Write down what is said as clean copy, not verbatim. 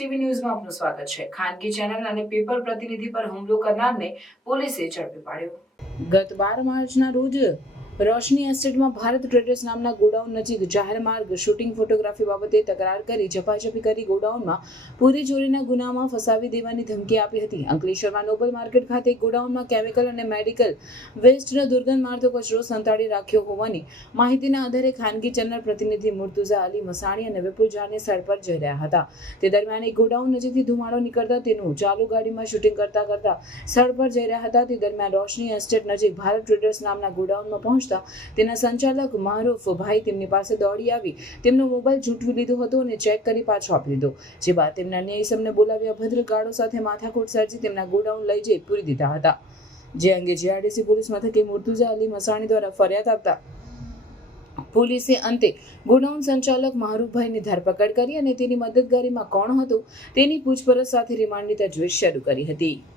TV ન્યૂઝમાં આપનું સ્વાગત છે। ખાનગી ચેનલ અને પેપર પ્રતિનિધિ પર હુમલો કરનારને પોલીસે ઝડપી પાડ્યો। ગત 12 માર્ચના રોજ રોશની એસ્ટેટમાં ભારત ટ્રેડર્સ નામના ગોડાઉન નજીક જાહેર માર્ગ શૂટિંગ ફોટોગ્રાફી બાબતે તકરાર કરી ઝપાઝપી કરી ગોડાઉનમાં પૂરી ચોરીના ગુનામાં ફસાવી દેવાની ધમકી આપી હતી। અંકલેશ્વરમાં નોબલ માર્કેટ ખાતે ગોડાઉનમાં કેમિકલ અને મેડિકલ વેસ્ટનો દુર્ગંધ મારતો કચરો સંતાડી રાખ્યો હોવાની માહિતીના આધારે ખાનગી ચેનલ પ્રતિનિધિ મુર્તુઝા અલી મસાણી અને વિપુલ જાની સ્થળ પર જઈ રહ્યા હતા। તે દરમિયાન એક ગોડાઉન નજીકથી ધુમાડો નીકળતા તેનું ચાલુ ગાડીમાં શૂટિંગ કરતા સ્થળ પર જઈ રહ્યા હતા। તે દરમિયાન રોશની એસ્ટેટ નજીક ભારત ટ્રેડર્સ નામના ગોડાઉનમાં પહોંચતા તેના સંચાલક મારૂફ ભાઈ તેમની પાસે દોડી આવી તેમનો મોબાઈલ ઝૂંટવી લીધો હતો અને ચેક કરી પાછો આપી દીધો, જે બાદ તેમના ન્યાયસમને બોલાવી અભદ્ર ગાળો સાથે માથાકૂટ સર્જી તેમના ગોડાઉન લઈ જઈ પૂરી દીધા હતા, જે અંગે જીઆરડીસી પોલીસ મથકે મુર્તુઝા અલી મસાણી દ્વારા ફરિયાદ આપતા પોલીસે અંતે ગોડાઉન સંચાલક મારૂફભાઈની ધરપકડ કરી અને તેની મદદગારીમાં કોણ હતું તેની પૂછપરછ સાથે રિમાન્ડની તજવીજ શરૂ કરી હતી।